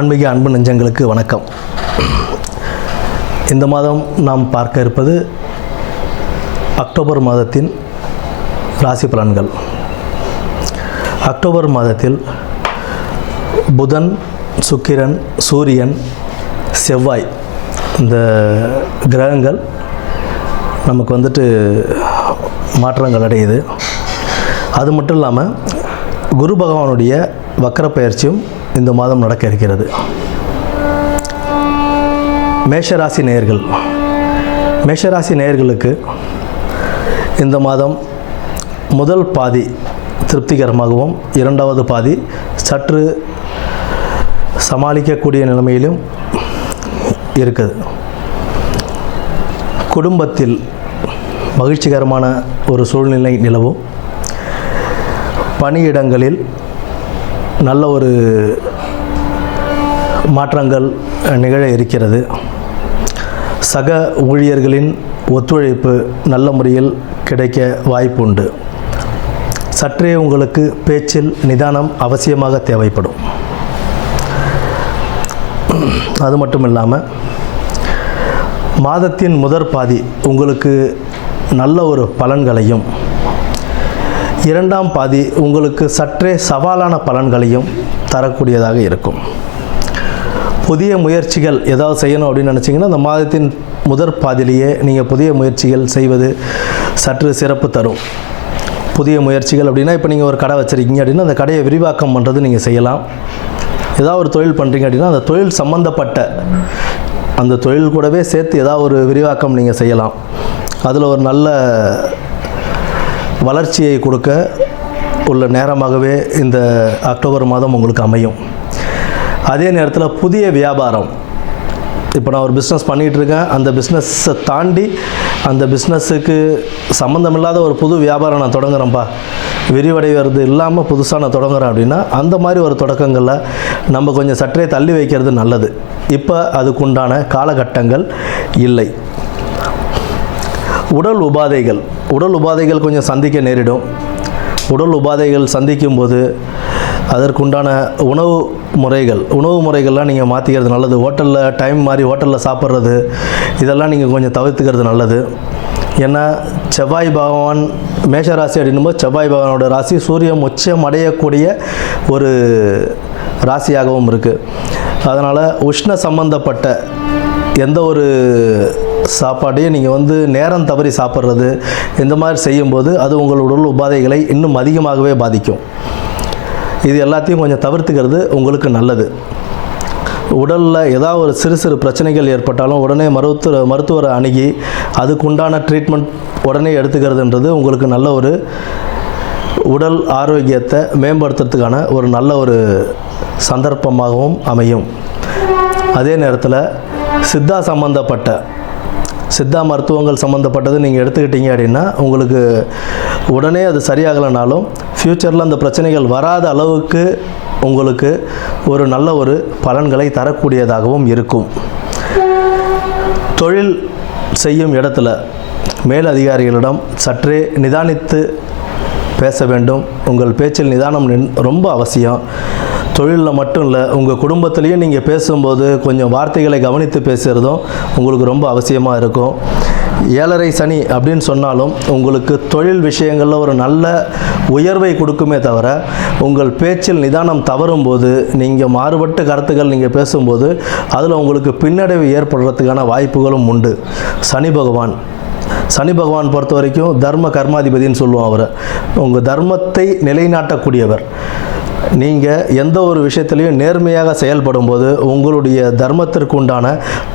ஆன்மீக அன்பு நெஞ்சங்களுக்கு வணக்கம். இந்த மாதம் நாம் பார்க்க இருப்பது அக்டோபர் மாதத்தின் ராசி பலன்கள். அக்டோபர் மாதத்தில் புதன், சுக்கிரன், சூரியன், செவ்வாய் இந்த கிரகங்கள் நமக்கு மாற்றங்கள் அடையுது. அது மட்டும் இல்லாமல் குரு பகவானுடைய வக்கர பயிற்சியும் இந்த மாதம் நடக்க இருக்கிறது. மேஷராசி நேயர்களுக்கு இந்த மாதம் முதல் பாதி திருப்திகரமாகவும், இரண்டாவது பாதி சற்று சமாளிக்கக்கூடிய நிலைமையிலும் இருக்குது. குடும்பத்தில் மகிழ்ச்சிகரமான ஒரு சூழ்நிலை நிலவும். பணியிடங்களில் நல்ல ஒரு மாற்றங்கள் நிகழ இருக்கிறது. சக ஊழியர்களின் ஒத்துழைப்பு நல்ல முறையில் கிடைக்க வாய்ப்புண்டு. சற்றே உங்களுக்கு பேச்சில் நிதானம் அவசியமாக தேவைப்படும். அது மட்டும் இல்லாமல் மாதத்தின் முதற் பாதி உங்களுக்கு நல்ல ஒரு பலன்களையும், இரண்டாம் பாதி உங்களுக்கு சற்றே சவாலான பலன்களையும் தரக்கூடியதாக இருக்கும். புதிய முயற்சிகள் ஏதாவது செய்யணும் அப்படின்னு நினச்சிங்கன்னா அந்த மாதத்தின் முதற் பாதியிலேயே நீங்கள் புதிய முயற்சிகள் செய்வது சற்று சிறப்பு தரும். புதிய முயற்சிகள் அப்படின்னா, இப்போ நீங்கள் ஒரு கடை வச்சுருக்கீங்க அப்படின்னா அந்த கடையை விரிவாக்கம் பண்ணுறது நீங்கள் செய்யலாம். ஏதாவது ஒரு தொழில் பண்ணுறீங்க அப்படின்னா அந்த தொழில் சம்மந்தப்பட்ட அந்த தொழில் கூடவே சேர்த்து ஏதாவது ஒரு விரிவாக்கம் நீங்கள் செய்யலாம். அதில் ஒரு நல்ல வளர்ச்சியை கொடுக்க உள்ள நேரமாகவே இந்த அக்டோபர் மாதம் உங்களுக்கு அமையும். அதே நேரத்தில் புதிய வியாபாரம், இப்போ நான் ஒரு பிஸ்னஸ் பண்ணிகிட்ருக்கேன், அந்த பிஸ்னஸை தாண்டி அந்த பிஸ்னஸுக்கு சம்மந்தமில்லாத ஒரு புது வியாபாரம் நான் தொடங்குறேன்ப்பா, விரிவடைவது இல்லாமல் புதுசாக நான் தொடங்குறேன் அப்படின்னா அந்த மாதிரி ஒரு தொடக்கங்களில் நம்ம கொஞ்சம் சற்றே தள்ளி வைக்கிறது நல்லது. இப்போ அதுக்குண்டான காலகட்டங்கள் இல்லை. உடல் உபாதைகள் கொஞ்சம் சந்திக்க நேரிடும். உடல் உபாதைகள் சந்திக்கும்போது அதற்குண்டான உணவு முறைகள்லாம் நீங்கள் மாற்றிக்கிறது நல்லது. ஹோட்டலில் சாப்பிட்றது இதெல்லாம் நீங்கள் கொஞ்சம் தவிர்த்துக்கிறது நல்லது. ஏன்னா செவ்வாய் பகவான் மேஷராசி அப்படின்னும்போது செவ்வாய் பகவானோட ராசி சூரியன் உச்சம் அடையக்கூடிய ஒரு ராசியாகவும் இருக்குது. அதனால் உஷ்ண சம்பந்தப்பட்ட எந்த ஒரு சாப்பாட்டையும் நீங்கள் நேரம் தவறி சாப்பிட்றது இந்த மாதிரி செய்யும்போது அது உங்கள் உடல் உபாதைகளை இன்னும் அதிகமாகவே பாதிக்கும். இது எல்லாத்தையும் கொஞ்சம் தவிர்த்துக்கிறது உங்களுக்கு நல்லது. உடலில் ஏதாவது ஒரு சிறு பிரச்சனைகள் ஏற்பட்டாலும் உடனே மருத்துவரை அணுகி அதுக்குண்டான ட்ரீட்மெண்ட் உடனே எடுத்துக்கிறதுன்றது உங்களுக்கு நல்ல ஒரு உடல் ஆரோக்கியத்தை மேம்படுத்துறதுக்கான ஒரு நல்ல ஒரு சந்தர்ப்பமாகவும் அமையும். அதே நேரத்தில் சித்தா மருத்துவங்கள் சம்மந்தப்பட்டது நீங்கள் எடுத்துக்கிட்டீங்க அப்படின்னா உங்களுக்கு உடனே அது சரியாகலைனாலும் ஃப்யூச்சரில் அந்த பிரச்சனைகள் வராத அளவுக்கு உங்களுக்கு ஒரு நல்ல ஒரு பலன்களை தரக்கூடியதாகவும் இருக்கும். தொழில் செய்யும் இடத்துல மேலதிகாரிகளிடம் சற்றே நிதானித்து பேச வேண்டும். உங்கள் பேச்சில் நிதானம் ரொம்ப அவசியம். தொழிலில் மட்டும் இல்லை, உங்கள் குடும்பத்திலையும் நீங்கள் பேசும்போது கொஞ்சம் வார்த்தைகளை கவனித்து பேசுகிறதும் உங்களுக்கு ரொம்ப அவசியமாக இருக்கும். 7.5 சனி அப்படின்னு சொன்னாலும் உங்களுக்கு தொழில் விஷயங்களில் ஒரு நல்ல உயர்வை கொடுக்குமே தவிர உங்கள் பேச்சில் நிதானம் தவறும்போது நீங்கள் மாறுபட்ட கருத்துக்கள் நீங்கள் பேசும்போது அதில் உங்களுக்கு பின்னடைவு ஏற்படுறதுக்கான வாய்ப்புகளும் உண்டு. சனி பகவான் பொறுத்த வரைக்கும் தர்ம கர்மாதிபதின்னு சொல்லுவோம். அவரை உங்கள் தர்மத்தை நிலைநாட்டக்கூடியவர். நீங்கள் எந்த ஒரு விஷயத்திலையும் நேர்மையாக செயல்படும் போது உங்களுடைய தர்மத்திற்கு உண்டான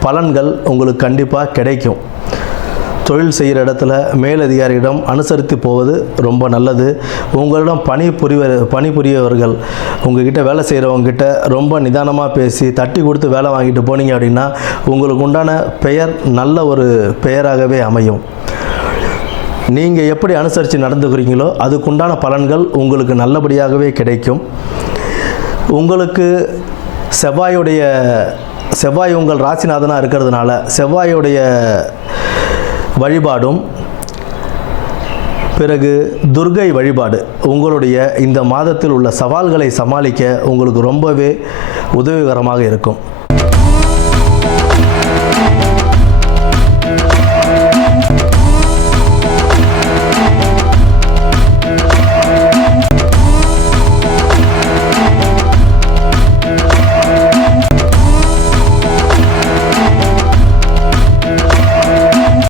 பலன்கள் உங்களுக்கு கண்டிப்பாக கிடைக்கும். தொழில் செய்கிற இடத்துல மேலதிகாரியிடம் அனுசரித்து போவது ரொம்ப நல்லது. உங்களிடம் பணிபுரியவர்கள் உங்ககிட்ட வேலை செய்கிறவங்ககிட்ட ரொம்ப நிதானமாக பேசி தட்டி கொடுத்து வேலை வாங்கிட்டு போனீங்க அப்படின்னா உங்களுக்கு உண்டான பெயர் நல்ல ஒரு பெயராகவே அமையும். நீங்கள் எப்படி அனுசரித்து நடந்துக்கிறீங்களோ அதுக்குண்டான பலன்கள் உங்களுக்கு நல்லபடியாகவே கிடைக்கும். உங்களுக்கு செவ்வாய் உங்கள் ராசிநாதனாக இருக்கிறதுனால செவ்வாயுடைய வழிபாடும் பிறகு துர்க்கை வழிபாடு உங்களுடைய இந்த மாதத்தில் உள்ள சவால்களை சமாளிக்க உங்களுக்கு ரொம்பவே உதவிகரமாக இருக்கும்.